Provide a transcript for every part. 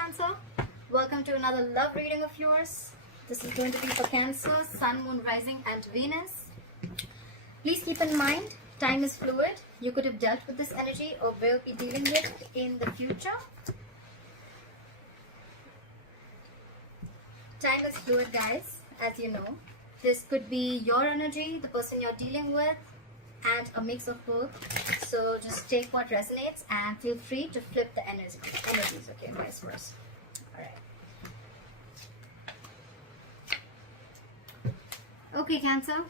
Cancer. Welcome to another love reading of yours. This is going to be for Cancer, Sun, Moon, Rising and Venus. Please keep in mind, time is fluid. You could have dealt with this energy or will be dealing with in the future. Time is fluid, guys, as you know. This could be your energy, the person you're dealing with, and a mix of both. So just take what resonates and feel free to flip the energies, okay, vice versa. Alright. Okay, Cancer.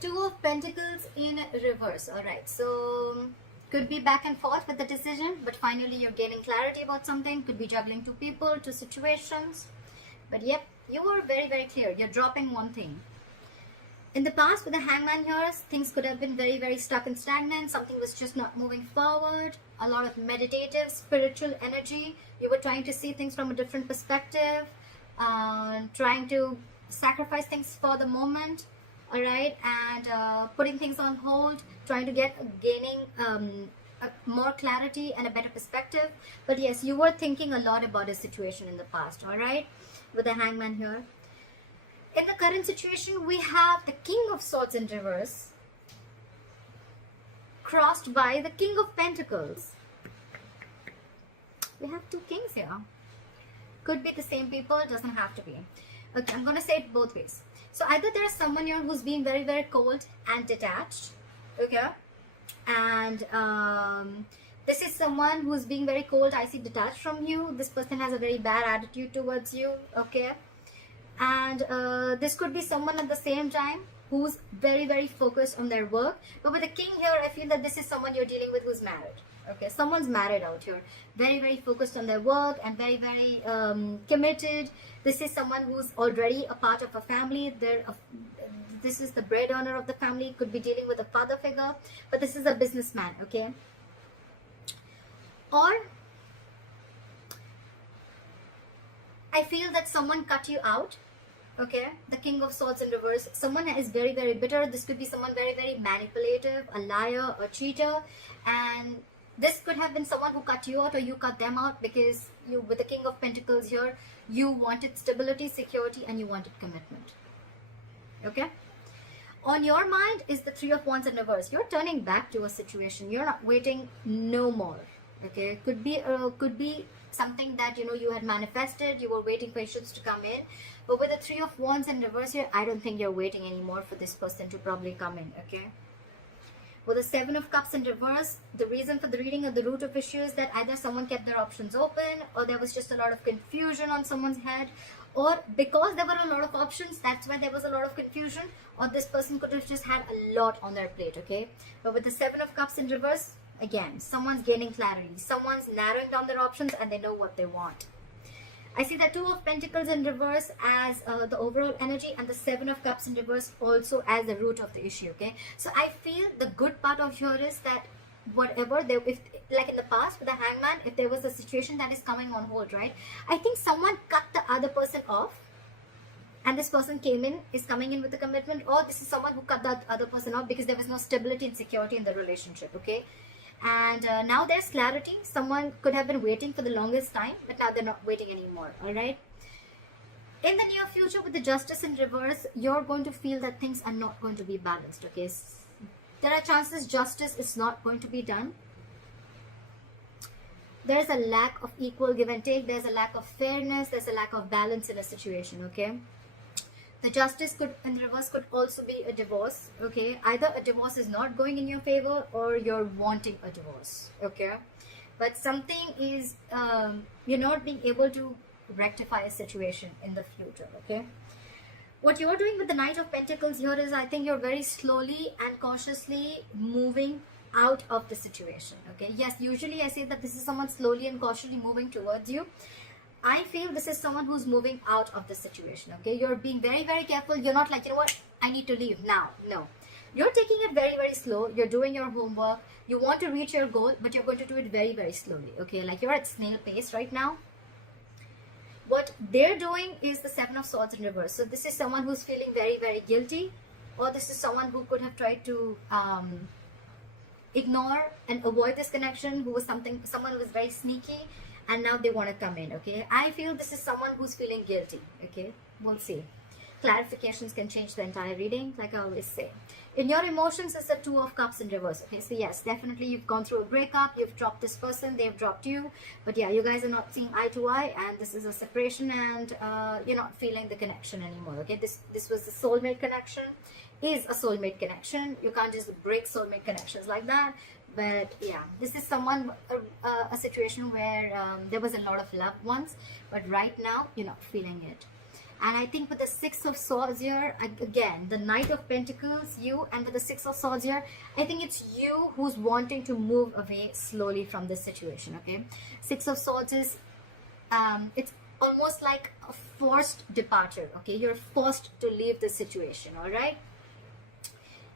Two of Pentacles in reverse. Alright, so could be back and forth with the decision, but finally you're gaining clarity about something. Could be juggling two people, two situations. But yep, you were very, very clear. You're dropping one thing. In the past, with the Hangman here, things could have been very, very stuck and stagnant. Something was just not moving forward. A lot of meditative, spiritual energy. You were trying to see things from a different perspective. Trying to sacrifice things for the moment. Alright, and putting things on hold. Trying to gaining more clarity and a better perspective. But yes, you were thinking a lot about a situation in the past. Alright, with the Hangman here. In the current situation, we have the King of Swords in reverse, crossed by the King of Pentacles. We have two kings here. Could be the same people, doesn't have to be. Okay, I'm going to say it both ways. So either there's someone here who's being very, very cold and detached. Okay. And this is someone who's being very cold, I see, detached from you. This person has a very bad attitude towards you. Okay. And this could be someone at the same time who's very, very focused on their work. But with the king here, I feel that this is someone you're dealing with who's married. Okay, someone's married out here. Very, very focused on their work and very, very committed. This is someone who's already a part of a family. This is the bread earner of the family. Could be dealing with a father figure. But this is a businessman, okay? Or I feel that someone cut you out. Okay, the King of Swords in reverse. Someone is very, very bitter. This could be someone very, very manipulative, a liar, a cheater. And this could have been someone who cut you out or you cut them out because you, with the King of Pentacles here, you wanted stability, security, and you wanted commitment. Okay? On your mind is the Three of Wands in reverse. You're turning back to a situation. You're not waiting no more. Okay? Could be something that, you know, you had manifested, you were waiting for issues to come in. But with the Three of Wands in reverse here, I don't think you're waiting anymore for this person to probably come in, okay? With the Seven of Cups in reverse, the reason for the reading of the root of issue is that either someone kept their options open, or there was just a lot of confusion on someone's head, or because there were a lot of options, that's why there was a lot of confusion, or this person could have just had a lot on their plate, okay? But with the Seven of Cups in reverse, again, someone's gaining clarity. Someone's narrowing down their options and they know what they want. I see the Two of Pentacles in reverse as the overall energy and the Seven of Cups in reverse also as the root of the issue, okay? So I feel the good part of here is that whatever, if like in the past with the Hangman, if there was a situation that is coming on hold, right? I think someone cut the other person off and this person is coming in with a commitment, or this is someone who cut the other person off because there was no stability and security in the relationship, okay? And now there's clarity. Someone could have been waiting for the longest time, but now they're not waiting anymore. All right. In the near future, with the Justice in reverse, you're going to feel that things are not going to be balanced. Okay. There are chances justice is not going to be done. There's a lack of equal give and take. There's a lack of fairness. There's a lack of balance in a situation. Okay. The Justice in reverse could also be a divorce, okay? Either a divorce is not going in your favor or you're wanting a divorce, okay? But something is, you're not being able to rectify a situation in the future, okay? What you're doing with the Knight of Pentacles here is, I think you're very slowly and cautiously moving out of the situation, okay? Yes, usually I say that this is someone slowly and cautiously moving towards you. I feel this is someone who's moving out of the situation, okay? You're being very, very careful. You're not like, you know what, I need to leave now. No. You're taking it very, very slow. You're doing your homework. You want to reach your goal, but you're going to do it very, very slowly, okay? Like you're at snail pace right now. What they're doing is the Seven of Swords in reverse. So this is someone who's feeling very, very guilty, or this is someone who could have tried to ignore and avoid this connection, who was someone who was very sneaky and now they want to come in. Okay, I feel this is someone who's feeling guilty. Okay, we'll see. Clarifications can change the entire reading, like I always say. In your emotions, it's the Two of Cups in reverse. Okay, so yes, definitely you've gone through a breakup, you've dropped this person, they've dropped you, but yeah, you guys are not seeing eye to eye, and this is a separation, and you're not feeling the connection anymore. Okay, this was the soulmate connection, is a soulmate connection. You can't just break soulmate connections like that. But yeah, this is someone, a situation where there was a lot of love once, but right now you're not feeling it. And I think with the Six of Swords here, again, the Knight of Pentacles, you, and with the Six of Swords here, I think it's you who's wanting to move away slowly from this situation, okay? Six of Swords is, it's almost like a forced departure, okay? You're forced to leave the situation, all right?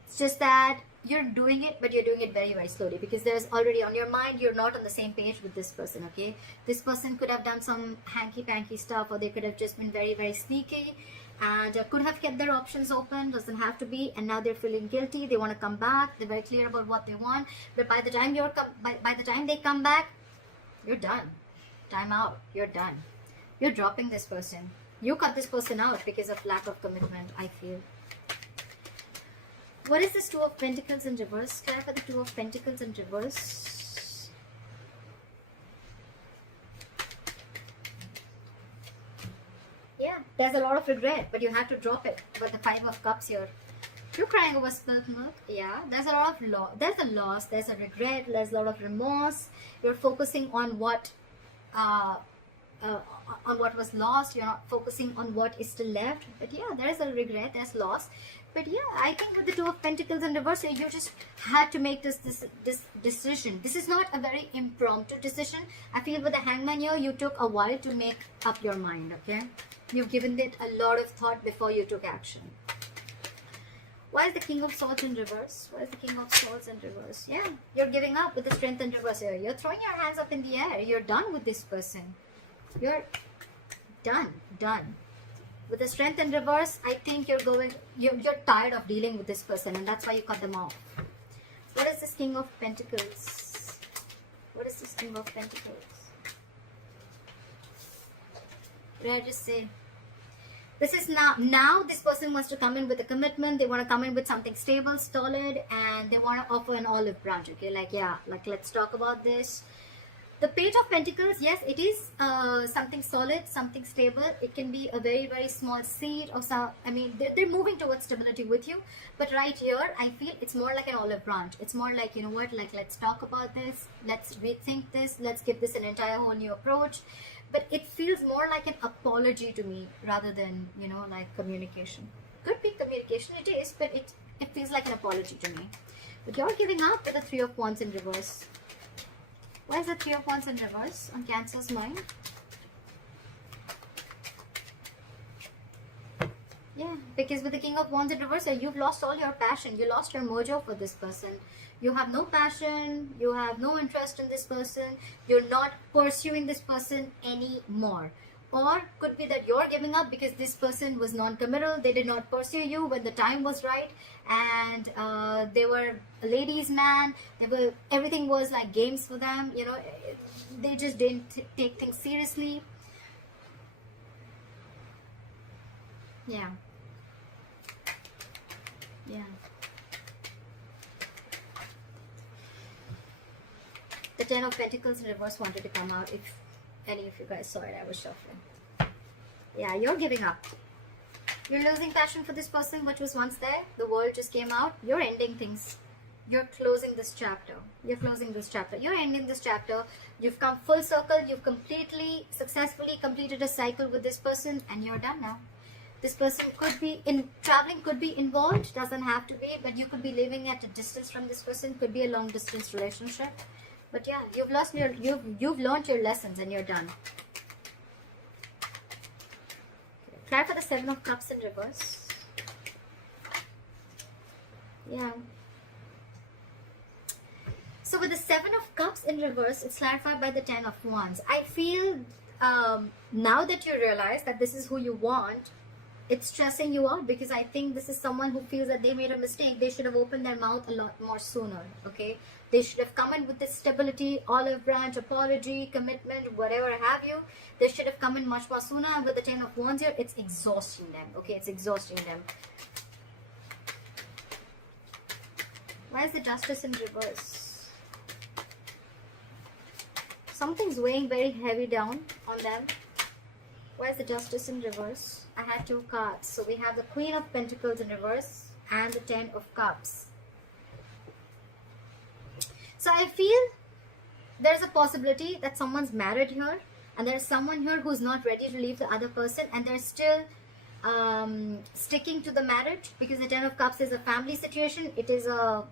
It's just that you're doing it, but you're doing it very, very slowly, because there's already on your mind, you're not on the same page with this person, okay? This person could have done some hanky-panky stuff, or they could have just been very, very sneaky, and could have kept their options open, doesn't have to be, and now they're feeling guilty, they want to come back, they're very clear about what they want, but by the time by the time they come back, you're done. Time out. You're done. You're dropping this person. You cut this person out because of lack of commitment, I feel. What is this Two of Pentacles in reverse? Clarify the Two of Pentacles in reverse. Yeah, there's a lot of regret, but you have to drop it. But the Five of Cups here. You're crying over spilt milk. Yeah, there's a lot of there's a loss, there's a regret, there's a lot of remorse. You're focusing on what was lost. You're not focusing on what is still left. But yeah, there is a regret, there's loss. But yeah, I think with the Two of Pentacles in reverse, you just had to make this decision. This is not a very impromptu decision. I feel with the Hangman here, you took a while to make up your mind, okay? You've given it a lot of thought before you took action. Why is the King of Swords in reverse? Why is the King of Swords in reverse? Yeah, you're giving up with the Strength in reverse here. You're throwing your hands up in the air. You're done with this person. You're done. With the Strength in reverse, I think you're tired of dealing with this person, and that's why you cut them off. What is this King of Pentacles? What is this King of Pentacles? What did I just say? This is now this person wants to come in with a commitment. They want to come in with something stable, solid, and they want to offer an olive branch, okay? Like, yeah, like, let's talk about this. The Page of Pentacles, yes, it is something solid, something stable. It can be a very, very small seed or some, I mean, they're moving towards stability with you. But right here, I feel it's more like an olive branch. It's more like, you know what, like, let's talk about this. Let's rethink this. Let's give this an entire whole new approach. But it feels more like an apology to me rather than, you know, like communication. Could be communication, it is, but it feels like an apology to me. But you're giving up with the Three of Wands in reverse. Why is the Three of Wands in reverse on Cancer's mind? Yeah, because with the King of Wands in reverse, you've lost all your passion. You lost your mojo for this person. You have no passion. You have no interest in this person. You're not pursuing this person anymore. Or could be that you're giving up because this person was non-committal. They did not pursue you when the time was right, and they were a ladies' man. Everything was like games for them. You know, they just didn't take things seriously. Yeah. The Ten of Pentacles in reverse wanted to come out. If any of you guys saw it, I was shuffling. Yeah, you're giving up. You're losing passion for this person which was once there. The world just came out. You're ending things. You're closing this chapter. You're ending this chapter. You've come full circle. You've completely, successfully completed a cycle with this person, and you're done now. This person could be traveling, could be involved, doesn't have to be, but you could be living at a distance from this person. Could be a long distance relationship. But yeah, you've learned your lessons and you're done. Try for the Seven of Cups in reverse. Yeah. So with the Seven of Cups in reverse, it's clarified by the Ten of Wands. I feel now that you realize that this is who you want, it's stressing you out, because I think this is someone who feels that they made a mistake. They should have opened their mouth a lot more sooner, okay? They should have come in with this stability, olive branch, apology, commitment, whatever have you. They should have come in much more sooner. And with the 10 of Wands here, it's exhausting them. Okay, it's exhausting them. Why is the Justice in reverse? Something's weighing very heavy down on them. Why is the Justice in reverse? I had 2 cards. So we have the Queen of Pentacles in reverse and the 10 of Cups. So I feel there's a possibility that someone's married here, and there's someone here who's not ready to leave the other person, and they're still sticking to the marriage, because the 10 of Cups is a family situation. It is a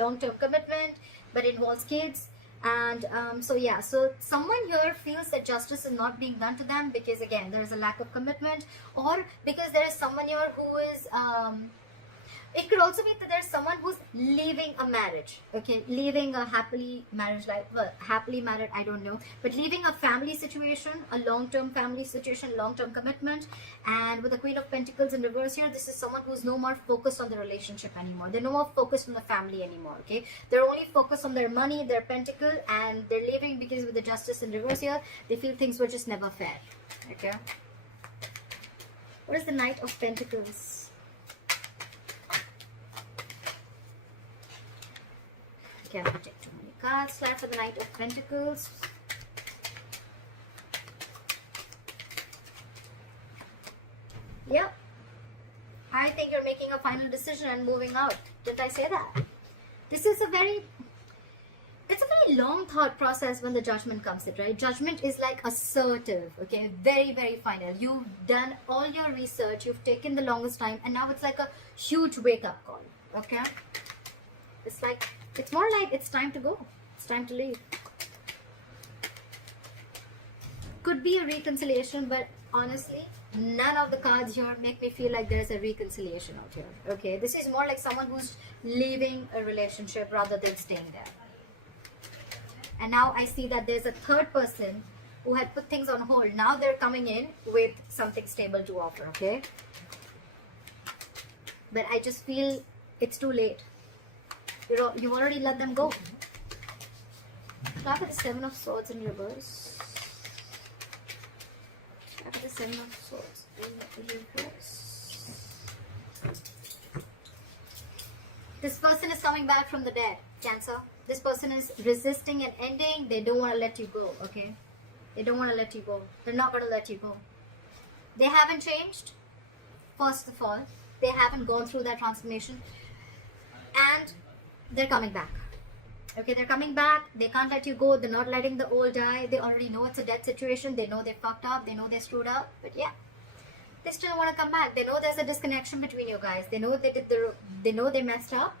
long-term commitment, but involves kids. And so yeah, so someone here feels that justice is not being done to them, because again there is a lack of commitment, or because there is someone here who is it could also be that there's someone who's leaving a marriage, okay, leaving a happily marriage life, well, happily married, I don't know, but leaving a family situation, a long-term family situation, long-term commitment. And with the Queen of Pentacles in reverse here, this is someone who's no more focused on the relationship anymore. They're no more focused on the family anymore, okay? They're only focused on their money, their pentacle, and they're leaving because with the Justice in reverse here, they feel things were just never fair, okay? What is the Knight of Pentacles? Okay, I'm going to take too many cards. Slide for the Knight of Pentacles. Yep. I think you're making a final decision and moving out. Didn't I say that? This is a very... It's a very long thought process when the Judgment comes in, right? Judgment is like assertive, okay? Very, very final. You've done all your research. You've taken the longest time. And now it's like a huge wake-up call, okay? It's like... It's more like it's time to go. It's time to leave. Could be a reconciliation, but honestly, none of the cards here make me feel like there's a reconciliation out here. Okay, this is more like someone who's leaving a relationship rather than staying there. And now I see that there's a third person who had put things on hold. Now they're coming in with something stable to offer, okay? But I just feel it's too late. You've already let them go. Start with the 7 of Swords in reverse. Start with the 7 of Swords in reverse. This person is coming back from the dead, Cancer. This person is resisting an ending. They don't want to let you go, okay? They don't want to let you go. They're not going to let you go. They haven't changed, first of all. They haven't gone through that transformation. And they're coming back. Okay, they're coming back. They can't let you go. They're not letting the old die. They already know it's a death situation. They know they fucked up. They know they screwed up. But yeah, they still want to come back. They know there's a disconnection between you guys. They know they know they messed up.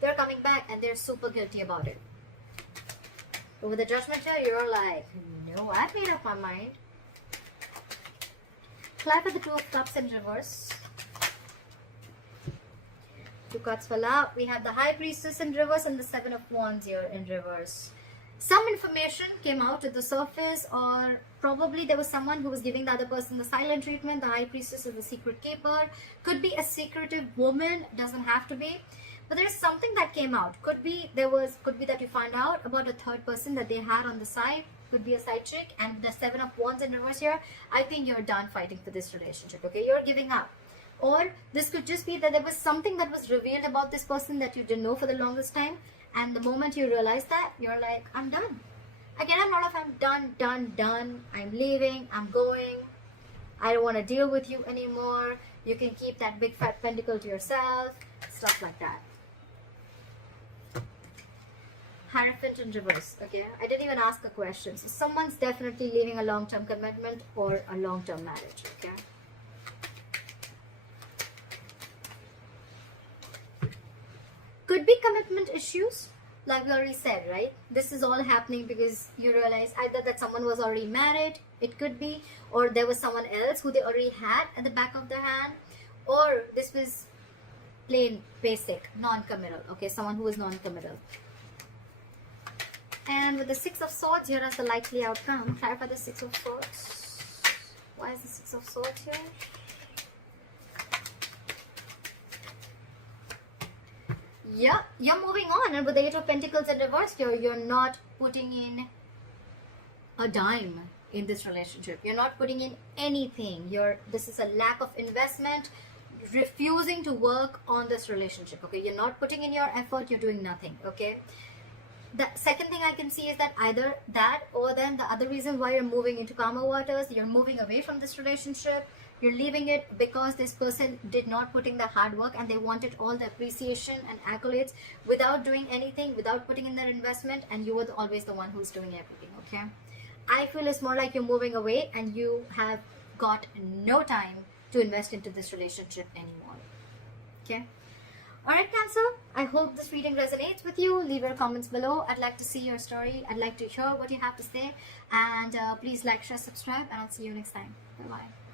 They're coming back and they're super guilty about it. But with the Judgment here, you're like, no, I've made up my mind. Clap at the 2 of Cups in reverse. 2 cards fell out. We have the High Priestess in reverse and the 7 of Wands here in reverse. Some information came out to the surface, or probably there was someone who was giving the other person the silent treatment. The High Priestess is the secret keeper. Could be a secretive woman. Doesn't have to be. But there's something that came out. Could be that you find out about a third person that they had on the side. Could be a side chick. And the 7 of Wands in reverse here, I think you're done fighting for this relationship. Okay, you're giving up. Or this could just be that there was something that was revealed about this person that you didn't know for the longest time. And the moment you realize that, you're like, I'm done. Again, I'm not if I'm done. I'm leaving. I'm going. I don't want to deal with you anymore. You can keep that big fat pentacle to yourself. Stuff like that. Hierophant in reverse. Okay, I didn't even ask a question. So someone's definitely leaving a long-term commitment or a long-term marriage. Okay. Could be commitment issues, like we already said, right? This is all happening because you realize either that someone was already married, it could be, or there was someone else who they already had at the back of their hand, or this was plain, basic, non-committal, okay? Someone who was non-committal. And with the 6 of Swords, here is the likely outcome. Clarify the 6 of Swords. Why is the 6 of Swords here? Yeah, you're moving on, and with the Eight of Pentacles in reverse here, you're not putting in a dime in this relationship. You're not putting in anything. This is a lack of investment, refusing to work on this relationship. Okay, you're not putting in your effort, you're doing nothing. Okay, the second thing I can see is that either that, or then the other reason why you're moving into calmer waters, you're moving away from this relationship, you're leaving it because this person did not put in the hard work and they wanted all the appreciation and accolades without doing anything, without putting in their investment, and you were always the one who's doing everything. Okay, I feel it's more like you're moving away and you have got no time to invest into this relationship anymore. Okay. Alright, Cancer, I hope this reading resonates with you. Leave your comments below. I'd like to see your story. I'd like to hear what you have to say. And please like, share, subscribe, and I'll see you next time. Bye-bye.